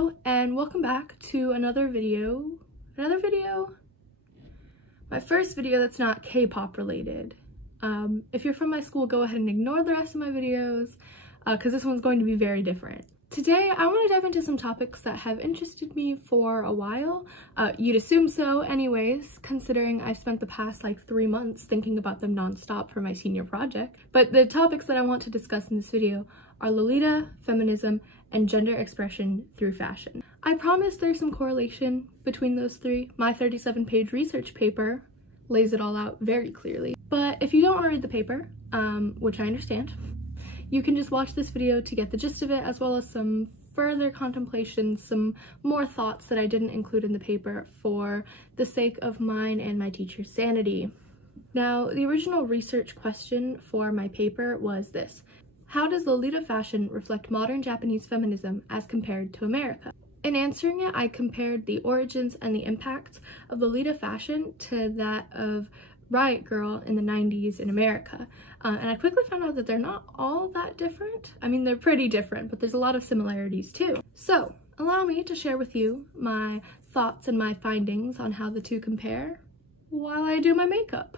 Hello and welcome back to another video. My first video that's not K-pop related. If you're from my school, go ahead and ignore the rest of my videos because this one's going to be very different. Today, I want to dive into some topics that have interested me for a while. You'd assume so anyways, considering I spent the past like 3 months thinking about them non-stop for my senior project. But the topics that I want to discuss in this video are Lolita, feminism, and gender expression through fashion. I promise there's some correlation between those three. My 37-page research paper lays it all out very clearly. But if you don't want to read the paper, which I understand, you can just watch this video to get the gist of it, as well as some further contemplation, some more thoughts that I didn't include in the paper for the sake of mine and my teacher's sanity. Now, the original research question for my paper was this: how does Lolita fashion reflect modern Japanese feminism as compared to America? In answering it, I compared the origins and the impacts of Lolita fashion to that of Riot Grrrl in the 90s in America. And I quickly found out that they're not all that different. I mean, they're pretty different, but there's a lot of similarities too. So, allow me to share with you my thoughts and my findings on how the two compare while I do my makeup.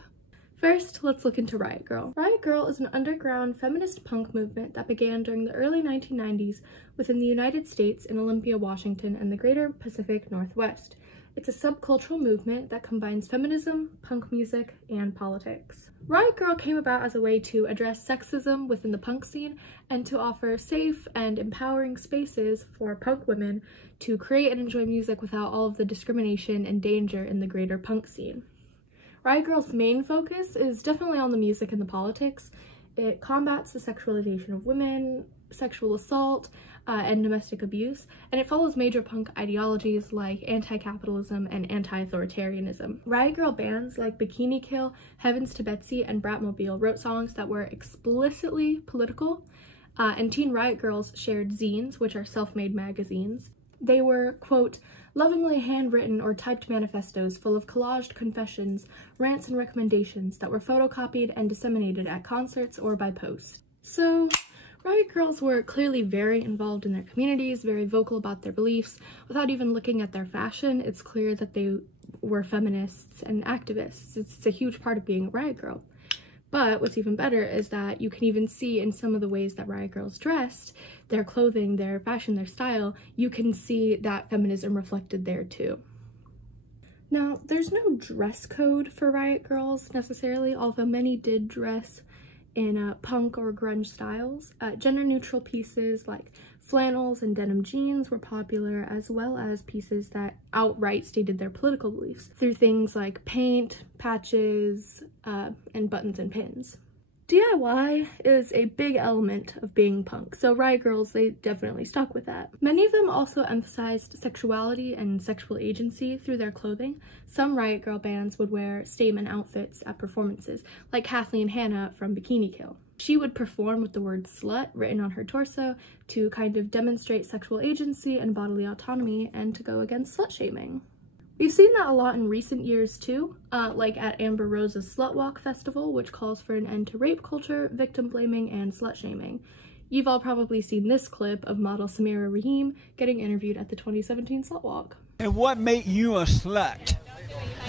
First, let's look into Riot Grrrl. Riot Grrrl is an underground feminist punk movement that began during the early 1990s within the United States in Olympia, Washington, and the greater Pacific Northwest. It's a subcultural movement that combines feminism, punk music, and politics. Riot Grrrl came about as a way to address sexism within the punk scene and to offer safe and empowering spaces for punk women to create and enjoy music without all of the discrimination and danger in the greater punk scene. Riot Grrrl's main focus is definitely on the music and the politics. It combats the sexualization of women, sexual assault, and domestic abuse, and it follows major punk ideologies like anti-capitalism and anti-authoritarianism. Riot Grrrl bands like Bikini Kill, Heavens to Betsy, and Bratmobile wrote songs that were explicitly political, and teen Riot Grrrls shared zines, which are self-made magazines. They were, quote, lovingly handwritten or typed manifestos full of collaged confessions, rants, and recommendations that were photocopied and disseminated at concerts or by post. So, Riot Grrrls were clearly very involved in their communities, very vocal about their beliefs. Without even looking at their fashion, it's clear that they were feminists and activists. It's a huge part of being a Riot Grrrl. But what's even better is that you can even see in some of the ways that Riot Grrrls dressed, their clothing, their fashion, their style, you can see that feminism reflected there too. Now, there's no dress code for Riot Grrrls necessarily, although many did dress in punk or grunge styles. Gender-neutral pieces like flannels and denim jeans were popular, as well as pieces that outright stated their political beliefs through things like paint, patches, and buttons and pins. DIY is a big element of being punk, so Riot Grrrls, they definitely stuck with that. Many of them also emphasized sexuality and sexual agency through their clothing. Some Riot Grrrl bands would wear statement outfits at performances, like Havlin Hannah from Bikini Kill. She would perform with the word slut written on her torso to kind of demonstrate sexual agency and bodily autonomy and to go against slut-shaming. We've seen that a lot in recent years too, like at Amber Rose's Slut Walk Festival, which calls for an end to rape culture, victim blaming, and slut-shaming. You've all probably seen this clip of model Samira Rahim getting interviewed at the 2017 Slut Walk. And what made you a slut?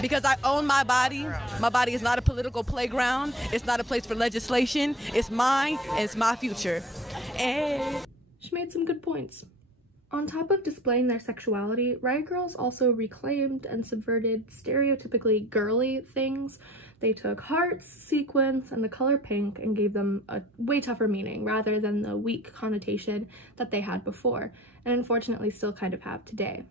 Because I own my body. My body is not a political playground. It's not a place for legislation. It's mine, and it's my future. And she made some good points. On top of displaying their sexuality, Riot Grrrls also reclaimed and subverted stereotypically girly things. They took hearts, sequins, and the color pink and gave them a way tougher meaning rather than the weak connotation that they had before, and unfortunately still kind of have today.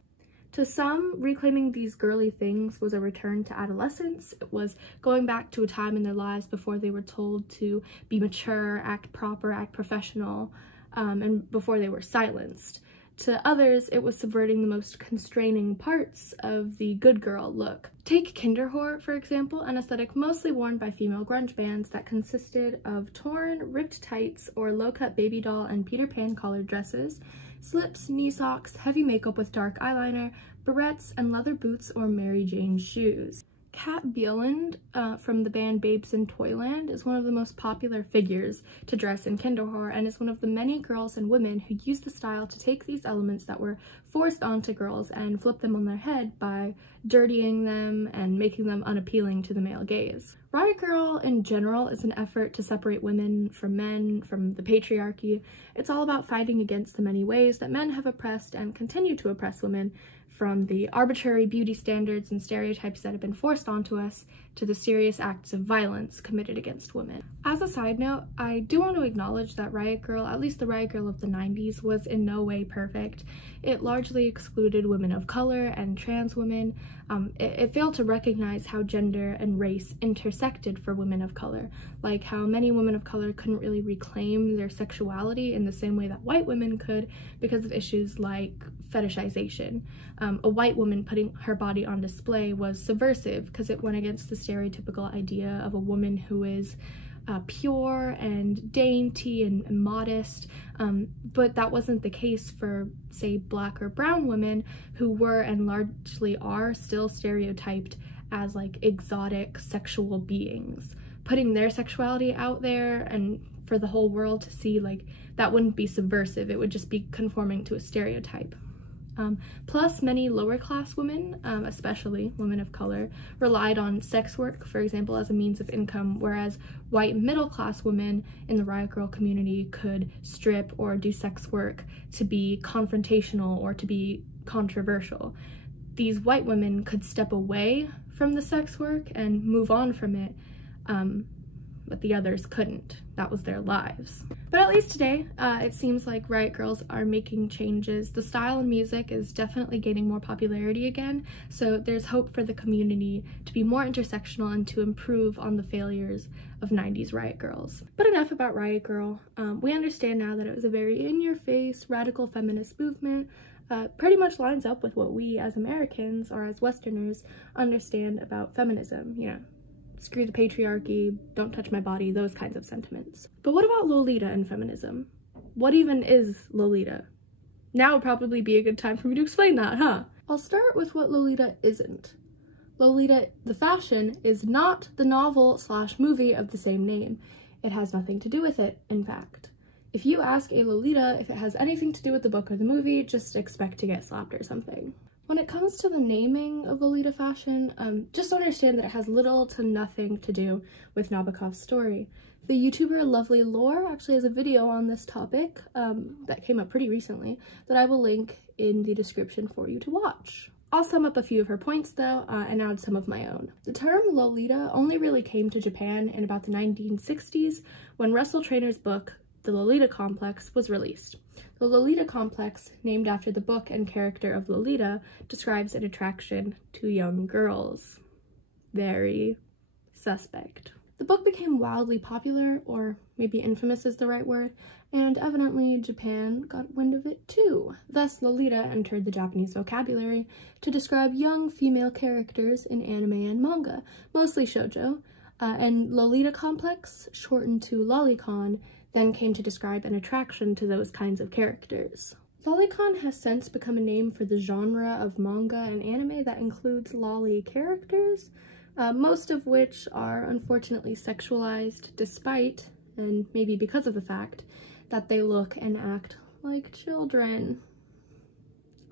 To some, reclaiming these girly things was a return to adolescence. It was going back to a time in their lives before they were told to be mature, act proper, act professional, and before they were silenced. To others, it was subverting the most constraining parts of the good girl look. Take kinderwhore, for example, an aesthetic mostly worn by female grunge bands that consisted of torn, ripped tights or low-cut baby doll and Peter Pan collared dresses, slips, knee socks, heavy makeup with dark eyeliner, barrettes, and leather boots or Mary Jane shoes. Kat Bieland from the band Babes in Toyland is one of the most popular figures to dress in kinderwhore and is one of the many girls and women who use the style to take these elements that were forced onto girls and flip them on their head by dirtying them and making them unappealing to the male gaze. Riot Grrrl in general is an effort to separate women from men, from the patriarchy. It's all about fighting against the many ways that men have oppressed and continue to oppress women, from the arbitrary beauty standards and stereotypes that have been forced onto us to the serious acts of violence committed against women. As a side note, I do want to acknowledge that Riot Grrrl, at least the Riot Grrrl of the 90s, was in no way perfect. It largely excluded women of color and trans women. It failed to recognize how gender and race intersected for women of color, like how many women of color couldn't really reclaim their sexuality in the same way that white women could because of issues like fetishization. A white woman putting her body on display was subversive because it went against the stereotypical idea of a woman who is pure and dainty and modest, but that wasn't the case for, say, Black or brown women who were and largely are still stereotyped as like exotic sexual beings. Putting their sexuality out there and for the whole world to see, like, that wouldn't be subversive, it would just be conforming to a stereotype. Plus, many lower class women, especially women of color, relied on sex work, for example, as a means of income, whereas white middle class women in the Riot Grrrl community could strip or do sex work to be confrontational or to be controversial. These white women could step away from the sex work and move on from it, but the others couldn't. That was their lives. But at least today, it seems like Riot Grrrls are making changes. The style and music is definitely gaining more popularity again, so there's hope for the community to be more intersectional and to improve on the failures of 90s Riot Grrrls. But enough about Riot Grrrl. We understand now that it was a very in-your-face, radical feminist movement. Pretty much lines up with what we as Americans or as Westerners understand about feminism, you know. Screw the patriarchy, don't touch my body, those kinds of sentiments. But what about Lolita and feminism? What even is Lolita? Now would probably be a good time for me to explain that, huh? I'll start with what Lolita isn't. Lolita, the fashion, is not the novel/movie of the same name. It has nothing to do with it, in fact. If you ask a Lolita if it has anything to do with the book or the movie, just expect to get slapped or something. When it comes to the naming of Lolita Fashion, just understand that it has little to nothing to do with Nabokov's story. The YouTuber Lovely Lore actually has a video on this topic that came up pretty recently that I will link in the description for you to watch. I'll sum up a few of her points though, and add some of my own. The term Lolita only really came to Japan in about the 1960s when Russell Trainer's book, The Lolita Complex, was released. The Lolita Complex, named after the book and character of Lolita, describes an attraction to young girls. Very suspect. The book became wildly popular, or maybe infamous is the right word, and evidently Japan got wind of it too. Thus, Lolita entered the Japanese vocabulary to describe young female characters in anime and manga, mostly shoujo, and Lolita Complex, shortened to lolicon, then came to describe an attraction to those kinds of characters. Lolicon has since become a name for the genre of manga and anime that includes lolly characters, most of which are unfortunately sexualized despite, and maybe because of the fact, that they look and act like children.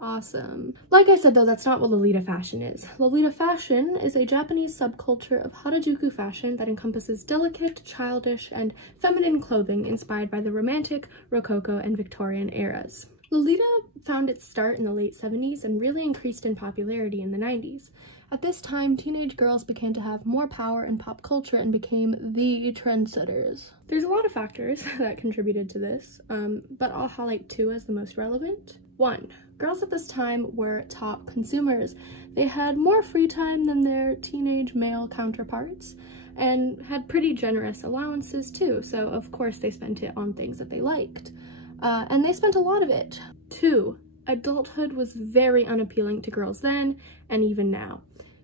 Awesome. Like I said though, that's not what Lolita Fashion is. Lolita Fashion is a Japanese subculture of Harajuku fashion that encompasses delicate, childish, and feminine clothing inspired by the Romantic, Rococo, and Victorian eras. Lolita found its start in the late 70s and really increased in popularity in the 90s. At this time, teenage girls began to have more power in pop culture and became the trendsetters. There's a lot of factors that contributed to this, but I'll highlight two as the most relevant. 1. Girls at this time were top consumers. They had more free time than their teenage male counterparts and had pretty generous allowances too, so of course they spent it on things that they liked. And they spent a lot of it. 2. Adulthood was very unappealing to girls then and even now.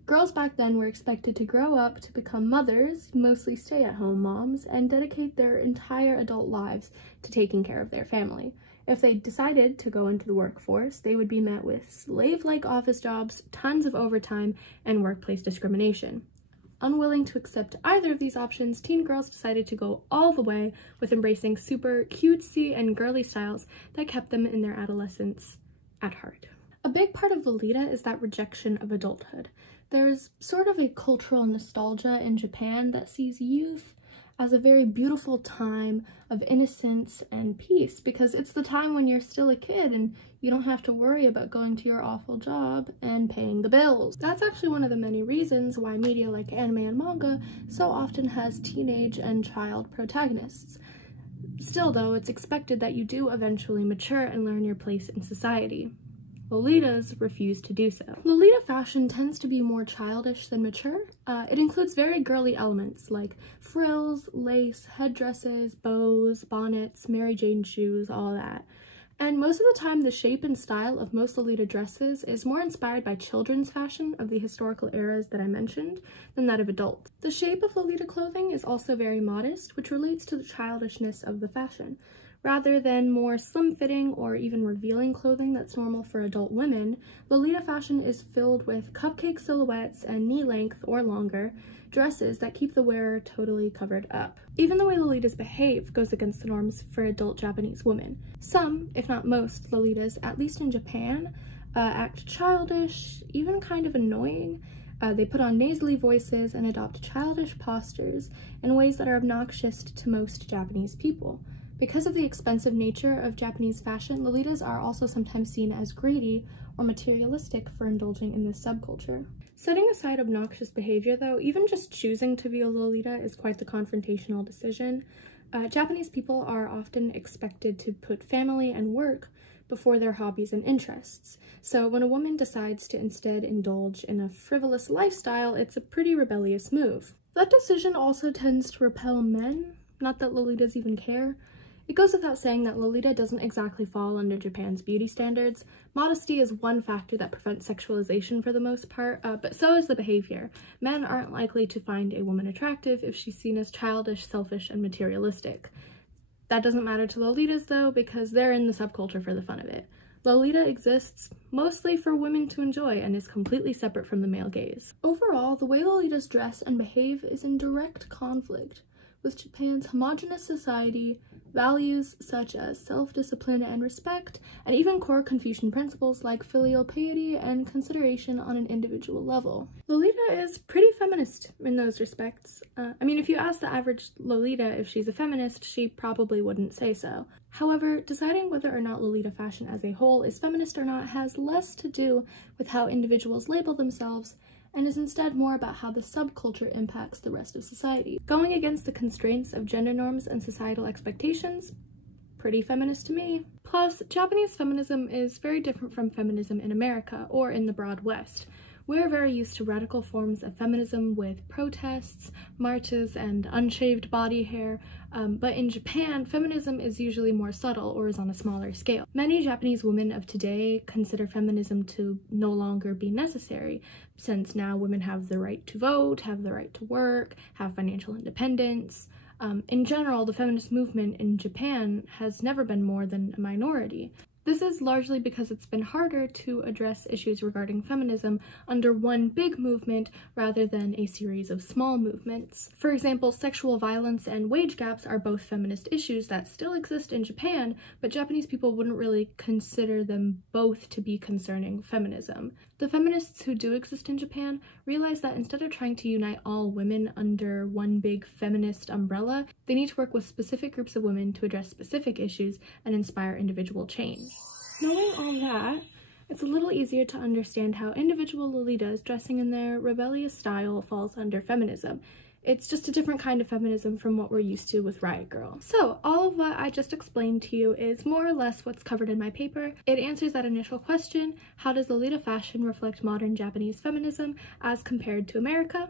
Girls back then were expected to grow up to become mothers, mostly stay-at-home moms, and dedicate their entire adult lives to taking care of their family. If they decided to go into the workforce, they would be met with slave-like office jobs, tons of overtime, and workplace discrimination. Unwilling to accept either of these options, teen girls decided to go all the way with embracing super cutesy and girly styles that kept them in their adolescence at heart. A big part of Lolita is that rejection of adulthood. There's sort of a cultural nostalgia in Japan that sees youth as a very beautiful time of innocence and peace, because it's the time when you're still a kid and you don't have to worry about going to your awful job and paying the bills. That's actually one of the many reasons why media like anime and manga so often has teenage and child protagonists. Still though, it's expected that you do eventually mature and learn your place in society. Lolitas refuse to do so. Lolita fashion tends to be more childish than mature. It includes very girly elements like frills, lace, headdresses, bows, bonnets, Mary Jane shoes, all that. And most of the time, the shape and style of most Lolita dresses is more inspired by children's fashion of the historical eras that I mentioned than that of adults. The shape of Lolita clothing is also very modest, which relates to the childishness of the fashion. Rather than more slim-fitting or even revealing clothing that's normal for adult women, Lolita fashion is filled with cupcake silhouettes and knee-length or longer dresses that keep the wearer totally covered up. Even the way Lolitas behave goes against the norms for adult Japanese women. Some, if not most, Lolitas, at least in Japan, act childish, even kind of annoying. They put on nasally voices and adopt childish postures in ways that are obnoxious to most Japanese people. Because of the expensive nature of Japanese fashion, Lolitas are also sometimes seen as greedy or materialistic for indulging in this subculture. Setting aside obnoxious behavior though, even just choosing to be a Lolita is quite the confrontational decision. Japanese people are often expected to put family and work before their hobbies and interests. So when a woman decides to instead indulge in a frivolous lifestyle, it's a pretty rebellious move. That decision also tends to repel men, not that Lolitas even care. It goes without saying that Lolita doesn't exactly fall under Japan's beauty standards. Modesty is one factor that prevents sexualization for the most part, but so is the behavior. Men aren't likely to find a woman attractive if she's seen as childish, selfish, and materialistic. That doesn't matter to Lolitas though, because they're in the subculture for the fun of it. Lolita exists mostly for women to enjoy and is completely separate from the male gaze. Overall, the way Lolitas dress and behave is in direct conflict with Japan's homogenous society, values such as self-discipline and respect, and even core Confucian principles like filial piety and consideration on an individual level. Lolita is pretty feminist in those respects. I mean, if you ask the average Lolita if she's a feminist, she probably wouldn't say so. However, deciding whether or not Lolita fashion as a whole is feminist or not has less to do with how individuals label themselves and is instead more about how the subculture impacts the rest of society. Going against the constraints of gender norms and societal expectations, pretty feminist to me. Plus, Japanese feminism is very different from feminism in America or in the broad West. We're very used to radical forms of feminism with protests, marches, and unshaved body hair, but in Japan, feminism is usually more subtle or is on a smaller scale. Many Japanese women of today consider feminism to no longer be necessary, since now women have the right to vote, have the right to work, have financial independence. In general, the feminist movement in Japan has never been more than a minority. This is largely because it's been harder to address issues regarding feminism under one big movement rather than a series of small movements. For example, sexual violence and wage gaps are both feminist issues that still exist in Japan, but Japanese people wouldn't really consider them both to be concerning feminism. The feminists who do exist in Japan realize that instead of trying to unite all women under one big feminist umbrella, they need to work with specific groups of women to address specific issues and inspire individual change. Knowing all that, it's a little easier to understand how individual Lolitas dressing in their rebellious style falls under feminism. It's just a different kind of feminism from what we're used to with Riot Grrrl. So all of what I just explained to you is more or less what's covered in my paper. It answers that initial question, how does Lolita fashion reflect modern Japanese feminism as compared to America?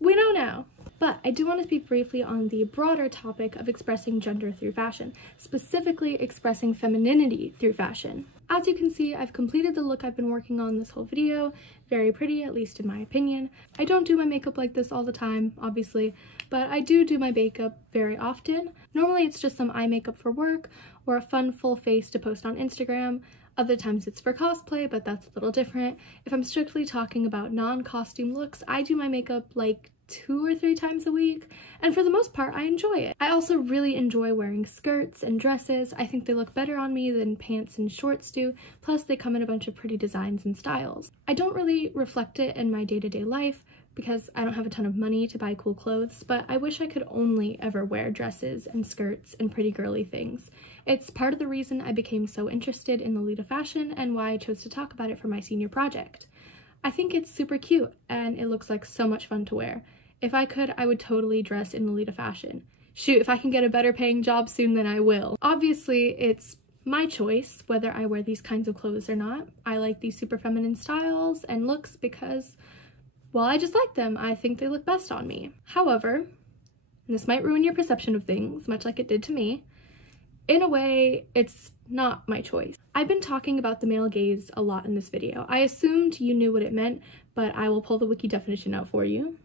We know now. But I do want to speak briefly on the broader topic of expressing gender through fashion, specifically expressing femininity through fashion. As you can see, I've completed the look I've been working on this whole video. Very pretty, at least in my opinion. I don't do my makeup like this all the time, obviously, but I do my makeup very often. Normally it's just some eye makeup for work or a fun full face to post on Instagram. Other times it's for cosplay, but that's a little different. If I'm strictly talking about non-costume looks, I do my makeup like 2 or 3 times a week, and for the most part I enjoy it. I also really enjoy wearing skirts and dresses. I think they look better on me than pants and shorts do, plus they come in a bunch of pretty designs and styles. I don't really reflect it in my day-to-day life because I don't have a ton of money to buy cool clothes, but I wish I could only ever wear dresses and skirts and pretty girly things. It's part of the reason I became so interested in Lolita Fashion and why I chose to talk about it for my senior project. I think it's super cute and it looks like so much fun to wear. If I could, I would totally dress in Lolita Fashion. Shoot, if I can get a better paying job soon, then I will. Obviously, it's my choice whether I wear these kinds of clothes or not. I like these super feminine styles and looks because, well, I just like them. I think they look best on me. However, and this might ruin your perception of things, much like it did to me, in a way, it's not my choice. I've been talking about the male gaze a lot in this video. I assumed you knew what it meant, but I will pull the wiki definition out for you.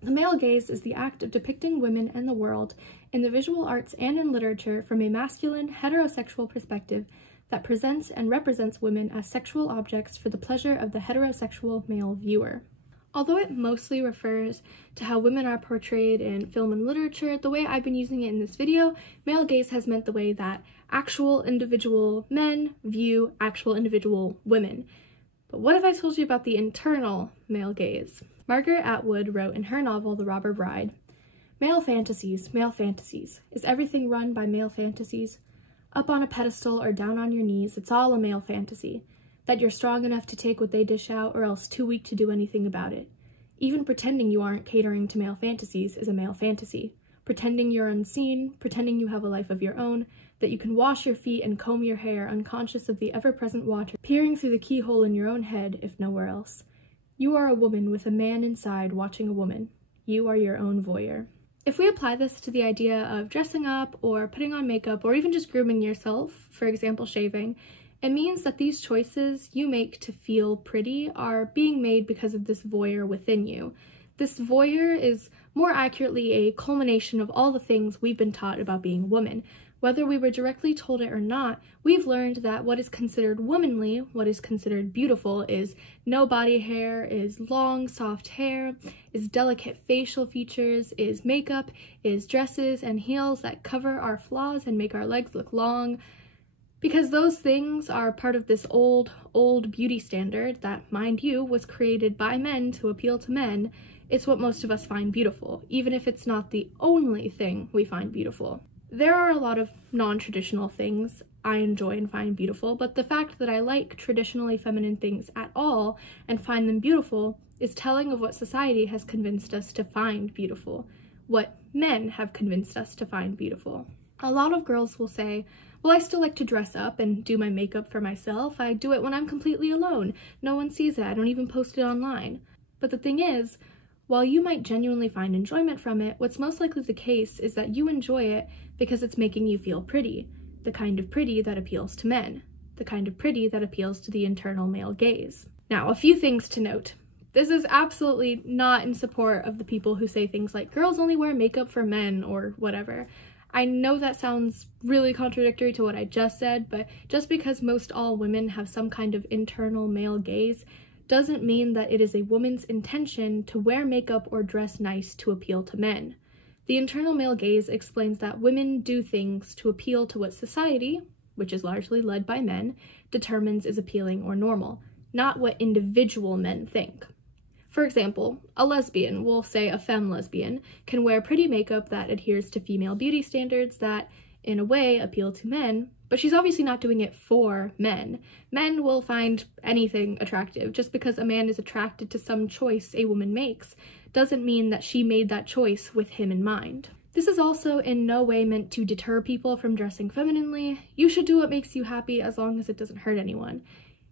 The male gaze is the act of depicting women and the world in the visual arts and in literature from a masculine, heterosexual perspective that presents and represents women as sexual objects for the pleasure of the heterosexual male viewer. Although it mostly refers to how women are portrayed in film and literature, the way I've been using it in this video, male gaze has meant the way that actual individual men view actual individual women. But what if I told you about the internal male gaze? Margaret Atwood wrote in her novel The Robber Bride, male fantasies, is everything run by male fantasies? Up on a pedestal or down on your knees, it's all a male fantasy. That you're strong enough to take what they dish out or else too weak to do anything about it. Even pretending you aren't catering to male fantasies is a male fantasy. Pretending you're unseen, pretending you have a life of your own, that you can wash your feet and comb your hair unconscious of the ever-present water, peering through the keyhole in your own head, if nowhere else. You are a woman with a man inside watching a woman. You are your own voyeur. If we apply this to the idea of dressing up or putting on makeup or even just grooming yourself, for example shaving, it means that these choices you make to feel pretty are being made because of this voyeur within you. This voyeur is more accurately a culmination of all the things we've been taught about being a woman. Whether we were directly told it or not, we've learned that what is considered womanly, what is considered beautiful, is no body hair, is long, soft hair, is delicate facial features, is makeup, is dresses and heels that cover our flaws and make our legs look long. Because those things are part of this old beauty standard that, mind you, was created by men to appeal to men, it's what most of us find beautiful, even if it's not the only thing we find beautiful. There are a lot of non-traditional things I enjoy and find beautiful, but the fact that I like traditionally feminine things at all and find them beautiful is telling of what society has convinced us to find beautiful, what men have convinced us to find beautiful. A lot of girls will say, well, I still like to dress up and do my makeup for myself. I do it when I'm completely alone. No one sees it. I don't even post it online. But the thing is, while you might genuinely find enjoyment from it, what's most likely the case is that you enjoy it because it's making you feel pretty, the kind of pretty that appeals to men, the kind of pretty that appeals to the internal male gaze. Now, a few things to note. This is absolutely not in support of the people who say things like girls only wear makeup for men or whatever. I know that sounds really contradictory to what I just said, but just because most all women have some kind of internal male gaze doesn't mean that it is a woman's intention to wear makeup or dress nice to appeal to men. The internal male gaze explains that women do things to appeal to what society, which is largely led by men, determines is appealing or normal, not what individual men think. For example, a lesbian, we'll say a femme lesbian, can wear pretty makeup that adheres to female beauty standards that, in a way, appeal to men, but she's obviously not doing it for men. Men will find anything attractive. Just because a man is attracted to some choice a woman makes doesn't mean that she made that choice with him in mind. This is also in no way meant to deter people from dressing femininely. You should do what makes you happy as long as it doesn't hurt anyone.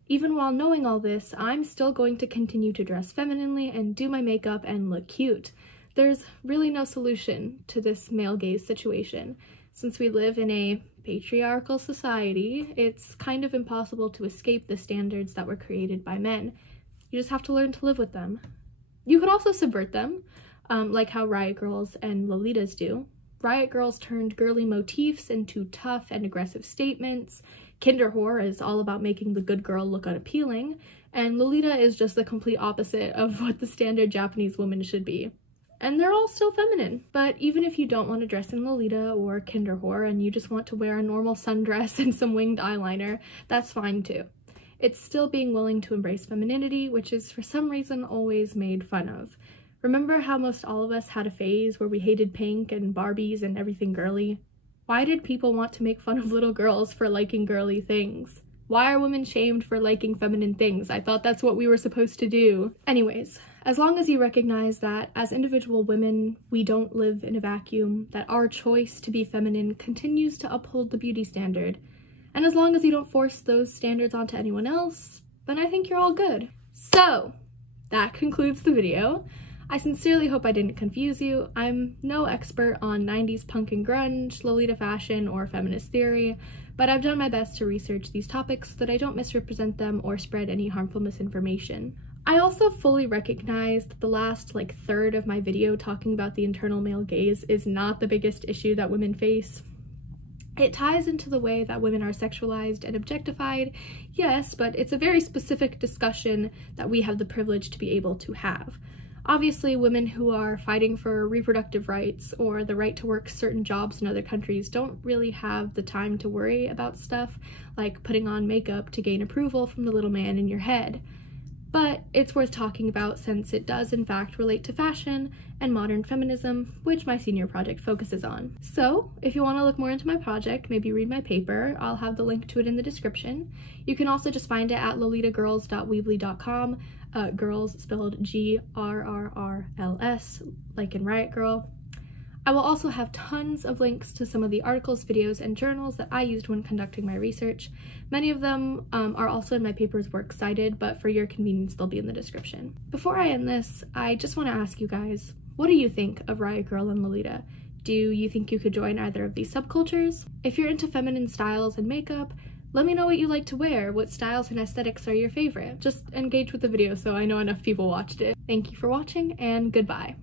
Even while knowing all this, I'm still going to continue to dress femininely and do my makeup and look cute. There's really no solution to this male gaze situation. Since we live in a patriarchal society, it's kind of impossible to escape the standards that were created by men. You just have to learn to live with them. You could also subvert them, like how Riot Grrrls and Lolitas do. Riot Grrrls turned girly motifs into tough and aggressive statements. Kinderwhore is all about making the good girl look unappealing, and Lolita is just the complete opposite of what the standard Japanese woman should be. And they're all still feminine. But even if you don't want to dress in Lolita or Kinderwhore and you just want to wear a normal sundress and some winged eyeliner, that's fine too. It's still being willing to embrace femininity, which is for some reason always made fun of. Remember how most all of us had a phase where we hated pink and Barbies and everything girly? Why did people want to make fun of little girls for liking girly things? Why are women shamed for liking feminine things? I thought that's what we were supposed to do. Anyways, as long as you recognize that as individual women, we don't live in a vacuum, that our choice to be feminine continues to uphold the beauty standard, and as long as you don't force those standards onto anyone else, then I think you're all good. So, that concludes the video. I sincerely hope I didn't confuse you. I'm no expert on 90s punk and grunge, Lolita fashion, or feminist theory, but I've done my best to research these topics so that I don't misrepresent them or spread any harmful misinformation. I also fully recognize that the last third of my video talking about the internal male gaze is not the biggest issue that women face. It ties into the way that women are sexualized and objectified, yes, but it's a very specific discussion that we have the privilege to be able to have. Obviously, women who are fighting for reproductive rights or the right to work certain jobs in other countries don't really have the time to worry about stuff like putting on makeup to gain approval from the little man in your head. But it's worth talking about since it does in fact relate to fashion and modern feminism, which my senior project focuses on. So, if you want to look more into my project, maybe read my paper, I'll have the link to it in the description. You can also just find it at lolitagrrrls.weebly.com, grrrls spelled G-R-R-R-L-S, like in Riot Grrrl. I will also have tons of links to some of the articles, videos, and journals that I used when conducting my research. Many of them are also in my paper's works cited, but for your convenience, they'll be in the description. Before I end this, I just want to ask you guys, what do you think of Riot Grrrl and Lolita? Do you think you could join either of these subcultures? If you're into feminine styles and makeup, let me know what you like to wear, what styles and aesthetics are your favorite. Just engage with the video so I know enough people watched it. Thank you for watching, and goodbye.